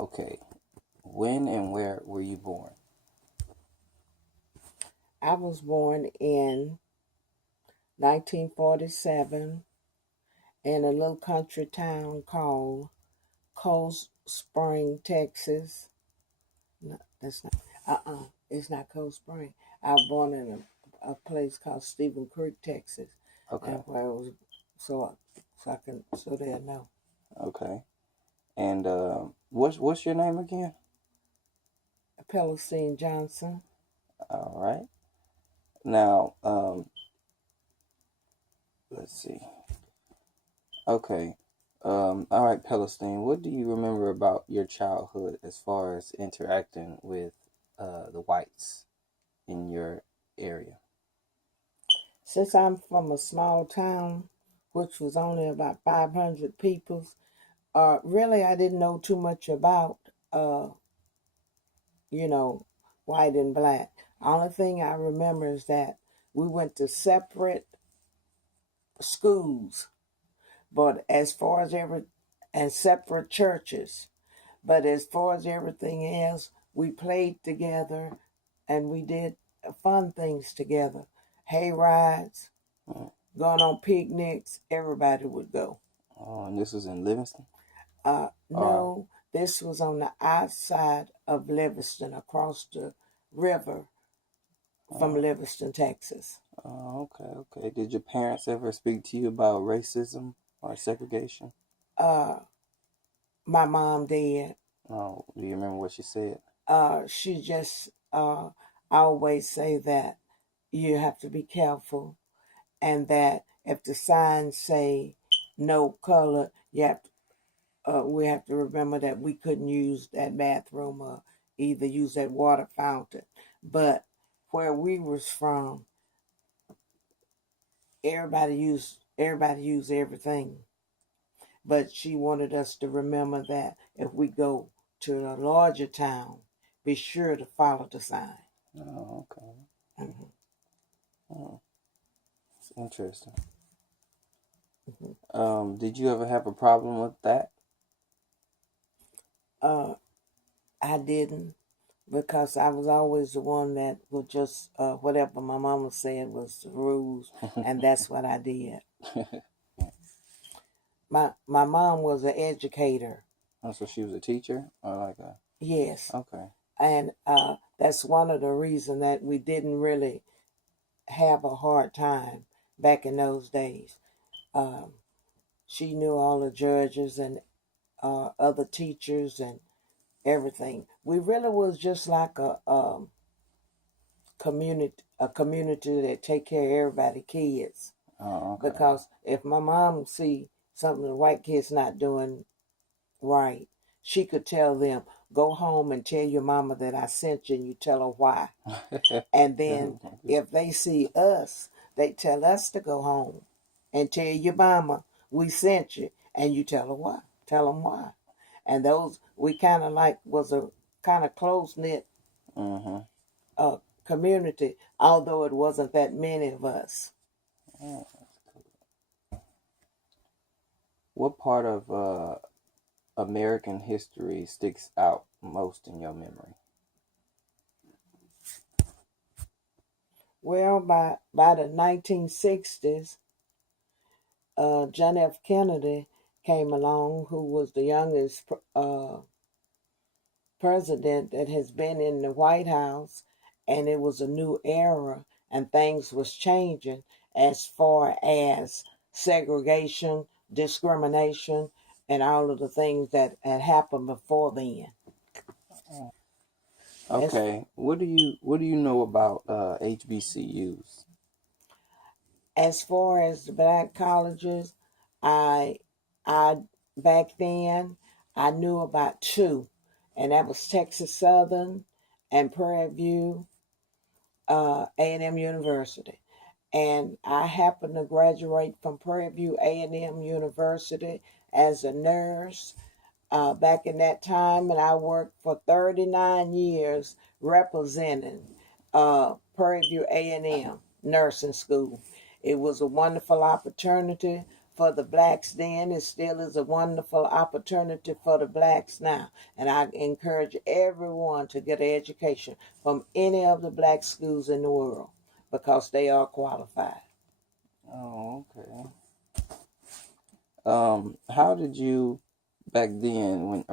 Okay. When and where were you born? I was born in 1947 in a little country town called Cold Spring, Texas. No, that's not. It's not Cold Spring. I was born in a place called Stephen Creek, Texas. Okay. That's where it was. So, so they'll know. Okay. And what's your name again? Pelesteen Johnson. All right. Now, let's see. Okay. All right, Pelesteen, what do you remember about your childhood as far as interacting with the whites in your area? Since I'm from a small town, which was only about 500 people, really I didn't know too much about, uh, you know, white and black. Only thing I remember is that we went to separate schools, but as far as and separate churches. But as far as everything else, we played together and we did fun things together. Hay rides, Mm. going on picnics, everybody would go. Oh, and this was in Livingston? Or, No, this was on the outside of Livingston, across the river from oh, Livingston, Texas. oh, okay, okay. Did your parents ever speak to you about racism or segregation? Uh, my mom did. Oh, do you remember what she said? She just always say that you have to be careful, and that if the signs say no color, we have to remember that we couldn't use that bathroom or either use that water fountain. But where we was from, everybody used everything. But she wanted us to remember that if we go to a larger town, be sure to follow the sign. Oh, okay. Mhm, Oh, it's interesting. mhm. Did you ever have a problem with that? Uh, I didn't, because I was always the one that would just whatever my mama said was the rules, and that's what I did. My mom was an educator, Oh, so she was a teacher or like a yes, okay. and that's one of the reasons that we didn't really have a hard time back in those days. Um, she knew all the judges and other teachers and everything. We really was just like a community that take care of everybody kids. Oh, okay. Because if my mom see something the white kids not doing right, she could tell them, go home and tell your mama that I sent you, and you tell her why. And then if they see us, they tell us to go home and tell your mama we sent you, and you tell her why. Tell them why. And those, we kind of like was a kind of close knit Mm-hmm. uh, community, although it wasn't that many of us. Oh, what part of American history sticks out most in your memory? Well, by the 1960s, John F. Kennedy came along, who was the youngest president that has been in the White House, and it was a new era, and things was changing as far as segregation, discrimination, and all of the things that had happened before then. As Okay. What do you know about HBCUs? as far as the black colleges, I I back then I knew about two, and that was Texas Southern and Prairie View A&M University. And I happened to graduate from Prairie View A&M University as a nurse back in that time, and I worked for 39 years representing Prairie View A&M Nursing School. It was a wonderful opportunity, for the blacks then. It still is a wonderful opportunity for the blacks now. And I encourage everyone to get an education from any of the black schools in the world because they are qualified. Oh, okay. How did you back then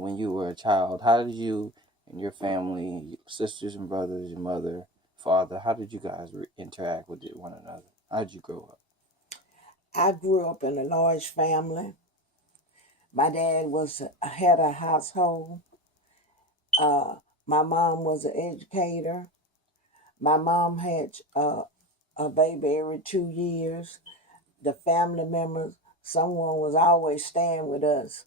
when you were a child? How did you and your family, your sisters and brothers, your mother, father, how did you guys interact with one another? How did you grow up? I grew up in a large family. My dad was head of household. Uh, my mom was an educator. My mom had a baby every 2 years. The family members, someone was always staying with us.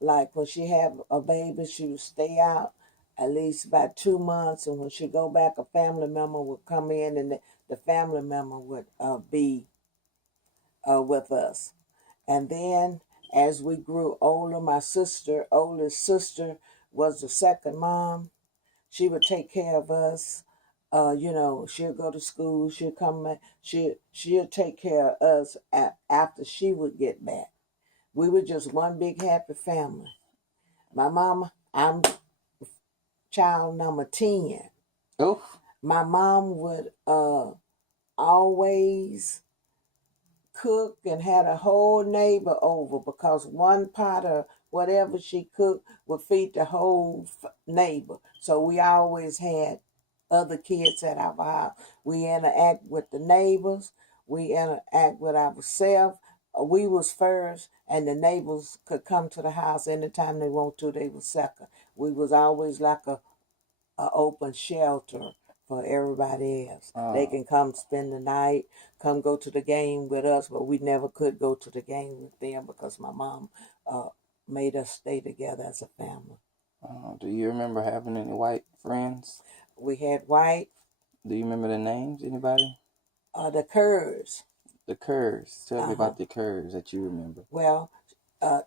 Like when she had a baby, she would stay out at least about 2 months, and when she go back, a family member would come in, and the family member would be with us. And then as we grew older, my oldest sister, was the second mom. She would take care of us. She'll go to school. She'll come back. She'll take care of us after she would get back. We were just one big happy family. My mama, I'm child number 10. Oh, My mom would always cook and had a whole neighbor over because one pot of whatever she cooked would feed the whole neighbor. So we always had other kids at our house. We interact with the neighbors. We interact with ourselves. We was first, and the neighbors could come to the house anytime they want to. They was second. We was always like a open shelter for everybody else. They uh, can come spend the night, come go to the game with us, but we never could go to the game with them because my mom uh, made us stay together as a family. do you remember having any white friends? We had white, Do you remember the names? Anybody? the Kurds. The Kurds. Tell me Uh-huh. about the Kurds that you remember. Well, uh,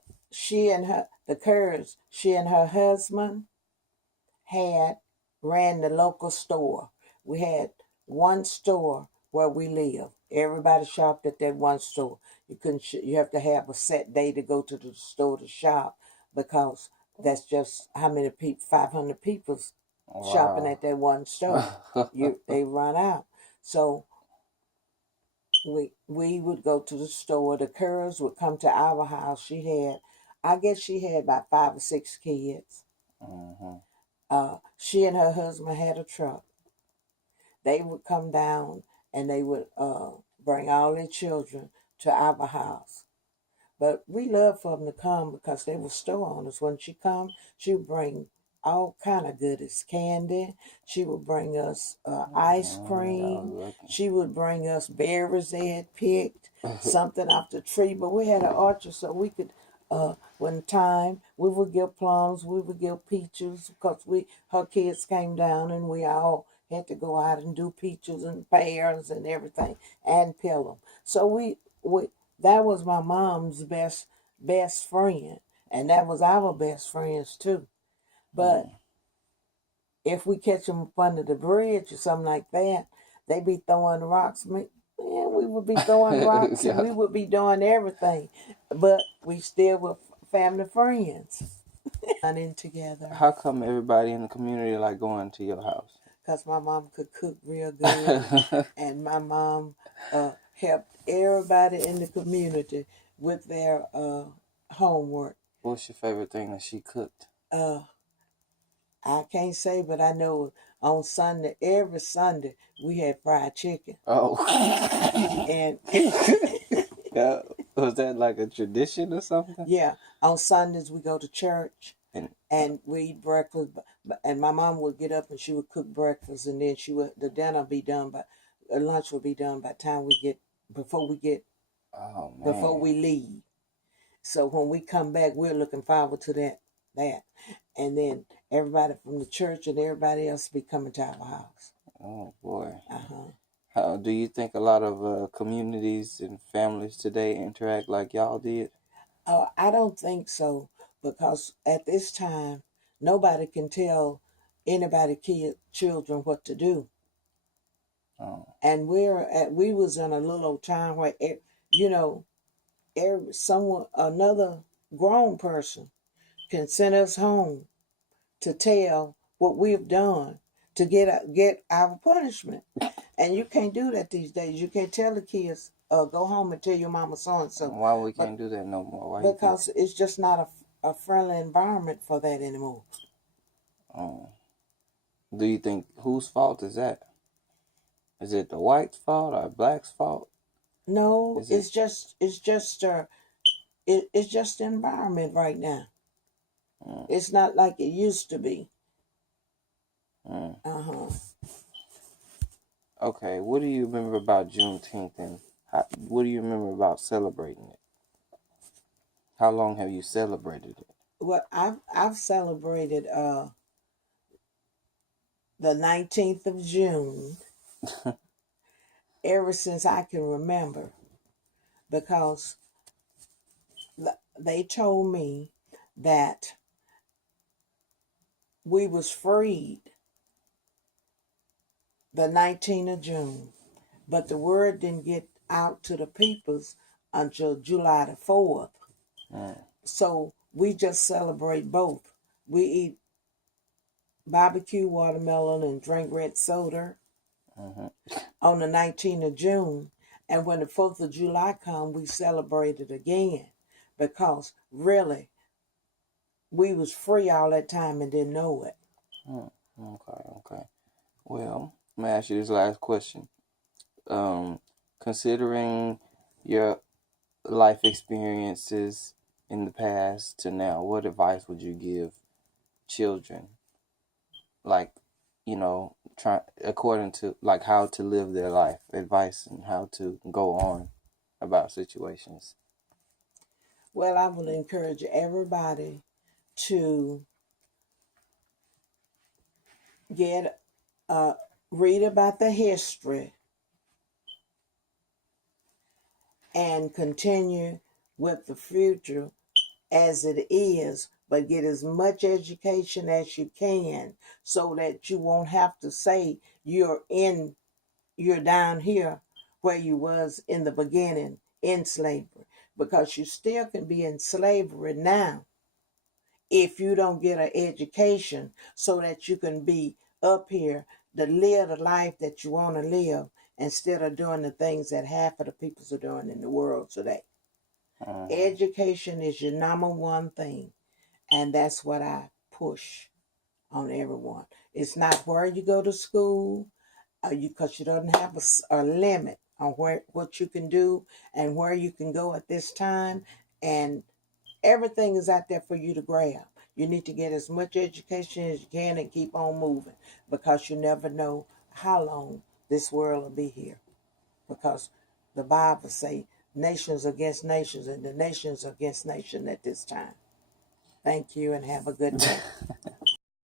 the Kurds, she and her husband had ran the local store. We had one store where we live. Everybody shopped at that one store. You couldn't. You have to have a set day to go to the store to shop because that's just how many people. 500 people shopping Wow. at that one store. They run out. So we would go to the store. The Curls would come to our house. I guess she had about 5 or 6 kids. Hmm. She and her husband had a truck. They would come down and they would bring all their children to our house. But we love for them to come because they were store owners. When she come, she would bring all kind of goodies, candy. She would bring us ice Y'all cream. lucky. She would bring us berries they had picked, something off the tree. But we had an orchard, so we could. When time we would give plums, we would give peaches because her kids came down and we all had to go out and do peaches and pears and everything and peel them. So we that was my mom's best friend, and that was our best friends too. But Mm. if we catch them up under the bridge or something like that, they be throwing rocks. Yeah, we would be throwing rocks and Yeah. we would be doing everything, but we still were family friends, running together. How come everybody in the community like going to your house? Cause my mom could cook real good, and my mom helped everybody in the community with their homework. What's your favorite thing that she cooked? Uh, I can't say, but I know on Sunday, every Sunday, we had fried chicken. Oh. And Yeah. Was that like a tradition or something? yeah, on Sundays, we go to church And and we eat breakfast. And my mom would get up and she would cook breakfast, and then the dinner be done by, lunch would be done by the time before we get, oh before man. we leave. So when we come back, we're looking forward to that. And then everybody from the church and everybody else be coming to our house. Oh boy. Uh-huh. How do you think a lot of communities and families today interact like y'all did? I don't think so because at this time, nobody can tell anybody, children, what to do. Oh. And we was in a little town where, you know, another grown person can send us home to tell what we've done to get our punishment. And you can't do that these days. You can't tell the kids, go home and tell your mama so and so. Why we But can't do that no more? Why you think? because it's just not a friendly environment for that anymore. Um, do you think whose fault is that? Is it the white's fault or black's fault? No, Is it? it's just the environment right now. Mm, It's not like it used to be. mm. Uh-huh. Okay, what do you remember about Juneteenth and what do you remember about celebrating it? How long have you celebrated it? Well, I've celebrated the 19th of June ever since I can remember, because they told me that we was freed the 19th of June, but the word didn't get out to the peoples until July the 4th. Mm, So we just celebrate both. We eat barbecue watermelon and drink red soda hmm on the 19th of June. And when the 4th of July come, we celebrate it again, because really we was free all that time and didn't know it. mm. Okay, okay. Well, I'm gonna ask you this last question. Um, Considering your life experiences in the past to now, what advice would you give children? Like, try according to like how to live their life, advice and how to go on about situations. Well, I would encourage everybody to get read about the history and continue with the future as it is, but get as much education as you can so that you won't have to say you're down here where you was in the beginning in slavery, because you still can be in slavery now if you don't get an education so that you can be up here to live the life that you want to live, instead of doing the things that half of the people are doing in the world today. Mm-hmm. Education is your number one thing, and that's what I push on everyone. It's not where you go to school, because you don't have a limit on what you can do and where you can go at this time, and everything is out there for you to grab. You need to get as much education as you can and keep on moving, because you never know how long this world will be here. Because the Bible say nations against nations and the nations against nation at this time. Thank you and have a good day.